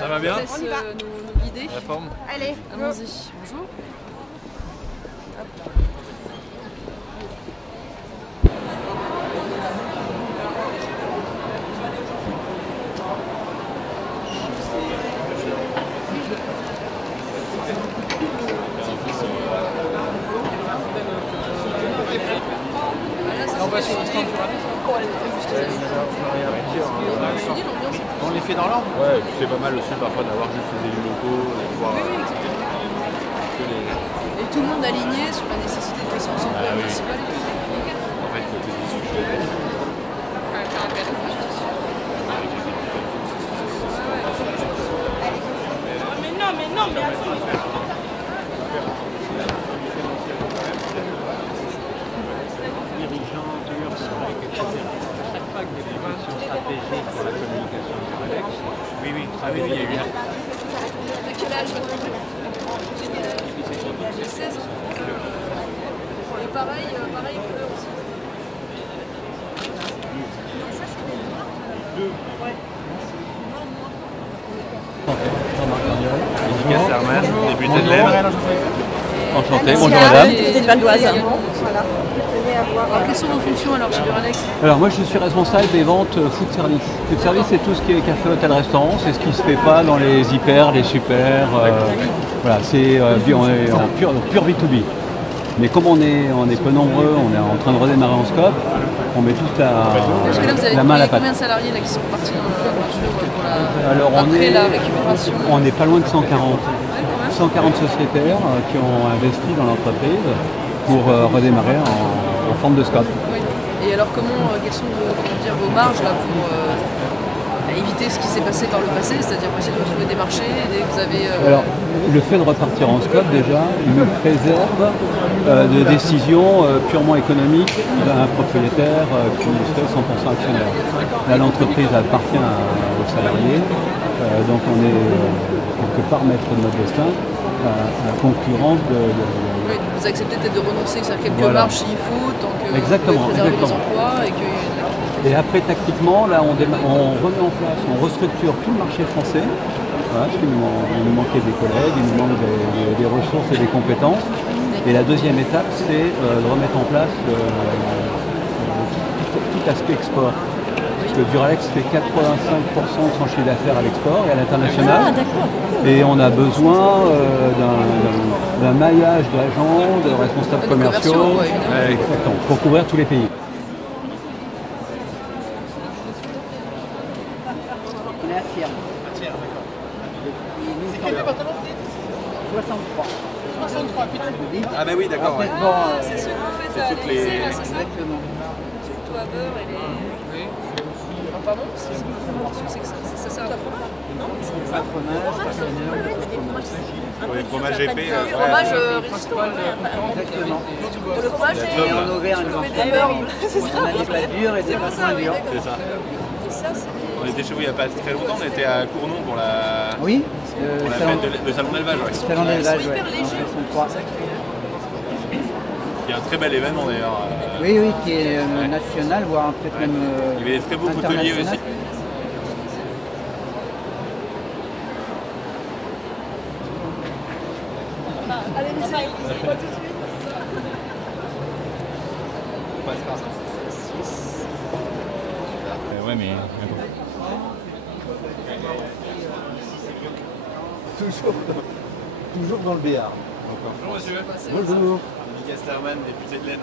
Ça va bien? On y va. Nous guider. La forme? Allez, Allons-y. Bonjour. On les fait dans l'ordre? Ouais, c'est pas mal aussi parfois d'avoir juste les élus locaux, de voir Et tout le monde aligné sur la nécessité de passer ensemble pour la municipale et tout. en fait côté discussion. Mais non, mais attends. Dirigeants, URSREC, etc. Chaque fois que des propositions stratégiques pour la communication du Alex, oui, Il y a eu De quel âge? J'ai 16 ans. Et pareil pour eux aussi. Jean-Marc Herman, député de l'Aisne. Enchanté, bonjour madame. Député de Val d'Oise. Alors, quelles sont vos fonctions alors chez Duralex? Alors moi je suis responsable des ventes food service. Food service c'est tout ce qui est café, hôtel, restaurant, c'est ce qui se fait pas dans les hyper, les super. Voilà, c'est on est en pur B2B. Mais comme on est peu nombreux, on est en train de redémarrer en scope, on met toute Parce que là, vous avez la main à la pâte. combien de salariés là, qui sont partis dans l'aventure pour la... Alors après la récupération? on n'est pas loin de 140. Ouais, quand même. 140 sociétaires qui ont investi dans l'entreprise pour redémarrer en forme de scope. Oui. Et alors quelles sont vos marges là pour éviter ce qui s'est passé par le passé, c'est-à-dire essayer de retrouver des marchés dès que vous avez... Alors, le fait de repartir en scope, déjà, il me préserve de décisions purement économiques d'un propriétaire qui serait 100% actionnaire. Là, l'entreprise appartient aux salariés, donc on est quelque part maître de notre destin, à la concurrence de... Oui, vous acceptez peut-être de renoncer à quelques marges s'il faut, tant que vous pouvez préserver les emplois et que... Et après, tactiquement, là, on remet en place, on restructure tout le marché français. Voilà, parce qu'il nous manquait des collègues, il nous manque des ressources et des compétences. Et la deuxième étape, c'est de remettre en place tout aspect export. Parce que Duralex fait 85% de son chiffre d'affaires à l'export et à l'international. Et on a besoin d'un maillage d'agents, de responsables commerciaux, pour couvrir tous les pays. C'est quel département? 63. 63, putain. Ah bah oui, d'accord. Ouais. C'est ce que vous faites à l'Élysée, là, c'est ça? Exactement. C'est le toit à beurre et les... Oui. Ah, pardon? C'est que ça sert à quoi? Non? Patronage, Oui, fromage épais. Fromage résistant. exactement. Le fromage Et en Auvergne, on met des beurres. on a des plats durs et des plats moins durs. C'est ça. Et ça, c'est... On était chez vous il n'y a pas très longtemps, on était à Cournon pour la Oui, fête de salon d'élevage. Ouais. salon d'élevage, Ils sont hyper ouais. légers, Ils sont trois. Il y a un très bel événement d'ailleurs. Oui, oui, qui est national, voire peut-être même Il y avait des très beaux couteliers aussi. international. Allez, Lisa, pas tout de suite. Ouais, mais Toujours dans le Béarn. bonjour monsieur. Bonjour. Miguel Sterman, député de l'Aisne.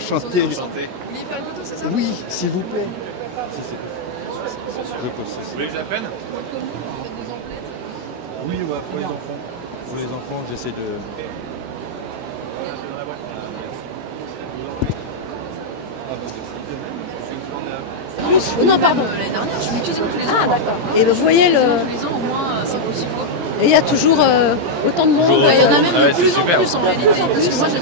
Enchanté. Enchanté. Il est faire une photo, c'est ça? Oui, s'il vous plaît. Vous voulez que je la prenne? Oui, ouais, pour les enfants. Pour les enfants, j'essaie de... Non, pardon, l'année dernière, je m'utilise tous les ans. Ah, d'accord. Et vous voyez, Tous les ans, au moins 5 ou 6 fois. il y a toujours autant de monde. Il y en a même Ah ouais, de plus c'est en super. plus en réalité. Parce que moi, le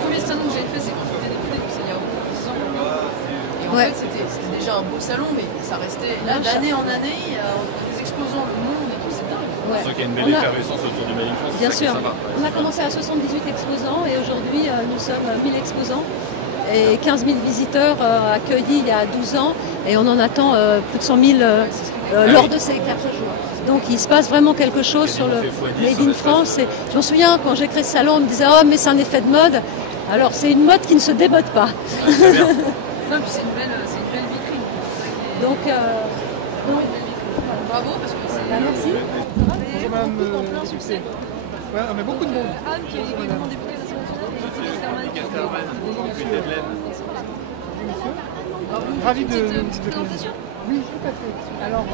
premier salon que j'avais fait, c'est quand j'étais député, donc c'est il y a au moins 10 ans. Et en Ouais. fait, c'était déjà un beau salon, mais ça restait là d'année en année, il y a des exposants, le monde et tout, c'est dingue. Ouais. Je sens qu'il y a une belle effervescence autour du Made in France. Bien c'est ça sûr. qui est sympa. On a commencé à 78 exposants et aujourd'hui nous sommes 1000 exposants et 15 000 visiteurs accueillis il y a 12 ans et on en attend plus de 100 000 lors de ces 4 jours. Donc il se passe vraiment quelque chose sur le Made in France. Et je me souviens quand j'ai créé ce salon, on me disait « Oh mais c'est un effet de mode ». Alors c'est une mode qui ne se démode pas. Non, puis c'est une belle vitrine. Donc, Bravo parce que c'est... merci. Bonjour madame. En plein succès. Ouais, on met beaucoup de monde. Anne qui est également députée de l'Assemblée nationale. Ravi de... Petite présentation. Oui, tout à fait. Alors,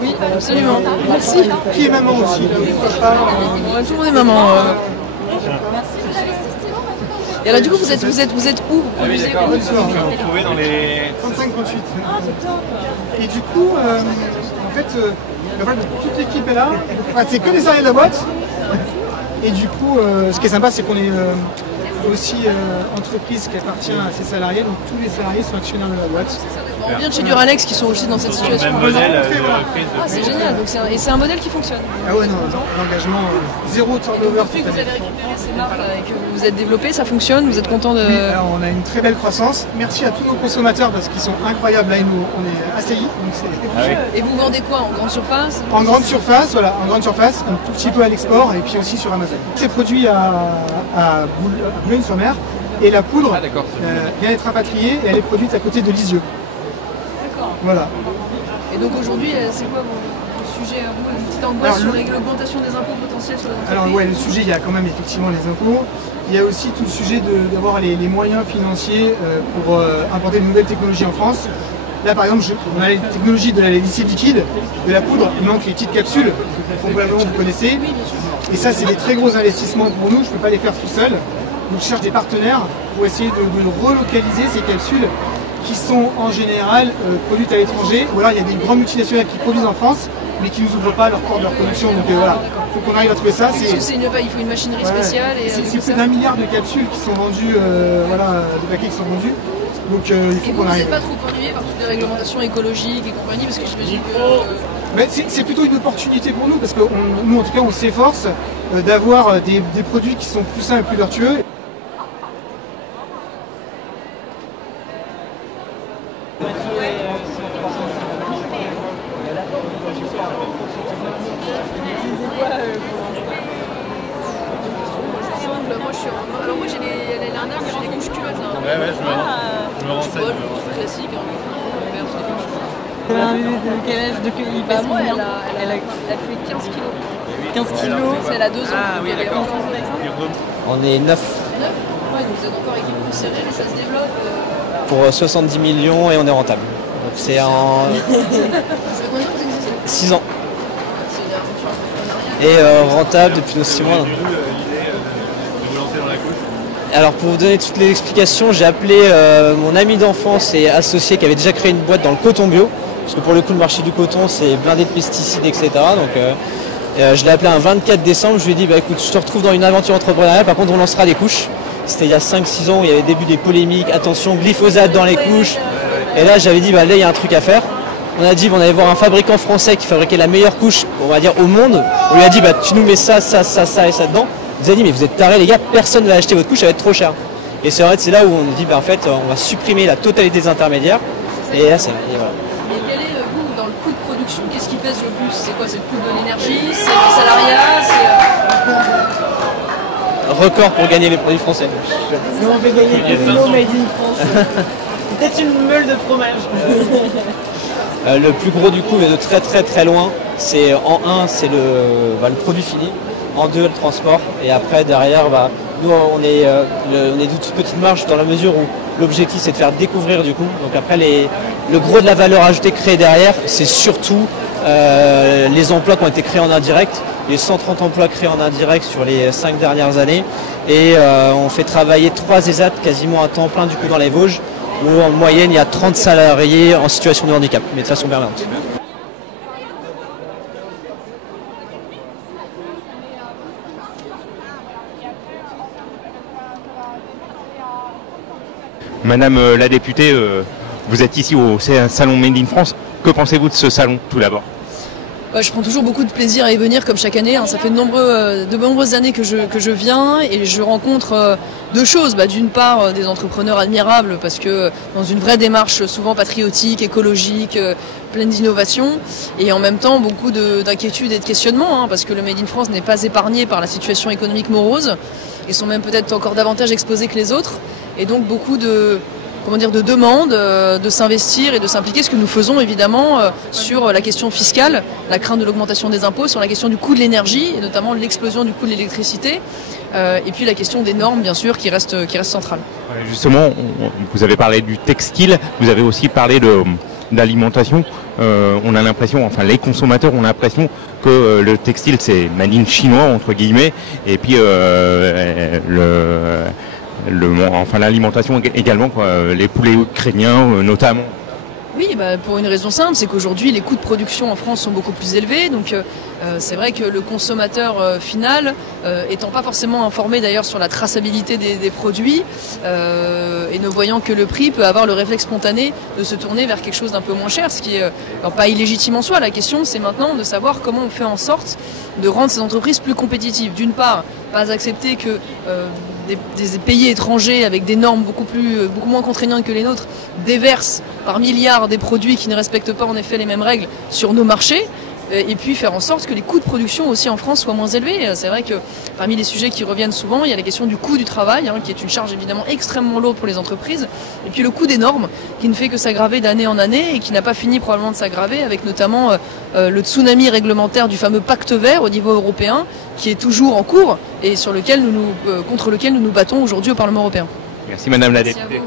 Oui, absolument. Merci. qui est maman aussi là, pourquoi pas, Tout le monde est maman. Et alors du coup, vous êtes où? Vous produisez où? Trouvé dans les... 35-38. Et du coup, en fait, toute l'équipe est là. Enfin, c'est que les salariés de la boîte. Et du coup, ce qui est sympa, c'est qu'on est aussi entreprise qui appartient à ses salariés. Donc tous les salariés sont actionnaires de la boîte. On vient de chez Duralex qui sont aussi dans cette situation. Même modèle de reprise Ah, c'est génial. Donc c'est un modèle qui fonctionne. Ah ouais, non, l'engagement, zéro turnover. Depuis que vous avez récupéré ces marques et que vous vous êtes développé, ça fonctionne, vous êtes content de... Oui, alors on a une très belle croissance. Merci à tous nos consommateurs parce qu'ils sont incroyables. Là, on est assaillis. Donc c'est... Et vous vendez quoi? En grande surface? En grande surface, voilà, en grande surface, un tout petit peu à l'export et puis aussi sur Amazon. C'est produit à Boulogne-sur-Mer et la poudre vient d'être rapatriée et elle est produite à côté de Lisieux. D'accord. Voilà. Et donc aujourd'hui, c'est quoi vos sujets à vous? Une petite angoisse sur l'augmentation des impôts potentiels sur les entreprises? Alors ouais, le sujet, il y a quand même effectivement les impôts. Il y a aussi tout le sujet d'avoir les moyens financiers pour importer de nouvelles technologies en France. Là par exemple, on a les technologies de la lessive liquide, de la poudre, il manque les petites capsules, probablement vous connaissez. Et ça c'est des très gros investissements pour nous, je ne peux pas les faire tout seul. Donc je cherche des partenaires pour essayer de relocaliser ces capsules qui sont en général produites à l'étranger. Ou alors il y a des grandes multinationales qui produisent en France mais qui ne nous ouvrent pas leur port de leur production. Donc voilà, il faut qu'on arrive à trouver ça. Il faut une machinerie spéciale. Et c'est plus d'1 milliard de capsules qui sont vendues, de paquets qui sont vendus. Donc il faut qu'on arrive. Vous n'êtes pas trop ennuyé par toutes les réglementations écologiques et compagnie parce que j'imagine que... C'est plutôt une opportunité pour nous parce que nous en tout cas on s'efforce d'avoir des produits qui sont plus sains et plus vertueux. Alors moi j'ai les lindars, j'ai les couches culottes là. Ouais, je me renseigne. Classique. Elle a un bébé de quel âge? Il passe Moi combien? elle fait 15 kilos. 15 kilos. Elle a 2 ans. Ah oui, d'accord. On est 9 9. Ouais, donc vous êtes encore équipe plus serrée, mais ça se développe. pour 70 millions et on est rentable. Donc c'est en Ça fait combien de temps que vous existez? 6 ans. C'est une aventure entrepreneuriale. Et rentable depuis nos 6 mois. L'idée de vous lancer dans la couche. Alors pour vous donner toutes les explications, j'ai appelé mon ami d'enfance et associé qui avait déjà créé une boîte dans le coton bio. Parce que pour le coup le marché du coton c'est blindé de pesticides, etc. Donc je l'ai appelé un 24 décembre, je lui ai dit bah écoute je te retrouve dans une aventure entrepreneuriale, par contre on lancera des couches. C'était il y a 5-6 ans où il y avait début des polémiques, attention glyphosate dans les couches. Et là j'avais dit bah là il y a un truc à faire. On a dit on allait voir un fabricant français qui fabriquait la meilleure couche, on va dire au monde. On lui a dit bah tu nous mets ça et ça dedans. Il nous a dit mais vous êtes tarés les gars, personne ne va acheter votre couche, ça va être trop cher. Et c'est vrai c'est là où on a dit bah en fait on va supprimer la totalité des intermédiaires. Et là c'est voilà. Mais quel est, vous, dans le coût de production, qu'est-ce qui pèse le plus? C'est quoi? C'est le coût de l'énergie? C'est le salariat? Record pour gagner les produits français. Nous on fait gagner des kilos made in France. Peut-être une meule de fromage. Le plus gros du coup, mais de très très très loin, c'est en 1 c'est le produit fini, en 2 le transport, et après derrière nous on est de toute petite marge dans la mesure où l'objectif c'est de faire découvrir du coup. Donc après le gros de la valeur ajoutée créée derrière, c'est surtout les emplois qui ont été créés en indirect. Il y a 130 emplois créés en indirect sur les 5 dernières années et on fait travailler 3 ESAT quasiment à temps plein du coup dans les Vosges où en moyenne il y a 30 salariés en situation de handicap, mais de façon permanente. Madame la députée, vous êtes ici au salon Made in France. Que pensez-vous de ce salon tout d'abord? Je prends toujours beaucoup de plaisir à y venir comme chaque année. Ça fait de nombreuses années que je viens et je rencontre deux choses. D'une part, des entrepreneurs admirables parce que dans une vraie démarche souvent patriotique, écologique, pleine d'innovation, et en même temps beaucoup d'inquiétudes et de questionnements parce que le Made in France n'est pas épargné par la situation économique morose. Ils sont même peut-être encore davantage exposés que les autres, et donc beaucoup de demandes de s'investir et de s'impliquer, ce que nous faisons évidemment sur la question fiscale, la crainte de l'augmentation des impôts, sur la question du coût de l'énergie et notamment l'explosion du coût de l'électricité, et puis la question des normes bien sûr qui reste centrale. Justement, vous avez parlé du textile, vous avez aussi parlé d'alimentation. On a l'impression, enfin les consommateurs ont l'impression que le textile c'est made in chinois entre guillemets, et puis l'alimentation également, les poulets ukrainiens notamment. Oui, pour une raison simple, c'est qu'aujourd'hui les coûts de production en France sont beaucoup plus élevés, donc c'est vrai que le consommateur final, étant pas forcément informé d'ailleurs sur la traçabilité des produits, et ne voyant que le prix, peut avoir le réflexe spontané de se tourner vers quelque chose d'un peu moins cher, ce qui est pas illégitime en soi. La question c'est maintenant de savoir comment on fait en sorte de rendre ces entreprises plus compétitives. D'une part, pas accepter que des pays étrangers avec des normes beaucoup moins contraignantes que les nôtres déversent par milliards des produits qui ne respectent pas en effet les mêmes règles sur nos marchés, et puis faire en sorte que les coûts de production aussi en France soient moins élevés. C'est vrai que parmi les sujets qui reviennent souvent, il y a la question du coût du travail, qui est une charge évidemment extrêmement lourde pour les entreprises, et puis le coût des normes qui ne fait que s'aggraver d'année en année et qui n'a pas fini probablement de s'aggraver avec notamment le tsunami réglementaire du fameux pacte vert au niveau européen qui est toujours en cours et contre lequel nous nous battons aujourd'hui au Parlement européen. Merci Madame la Merci députée.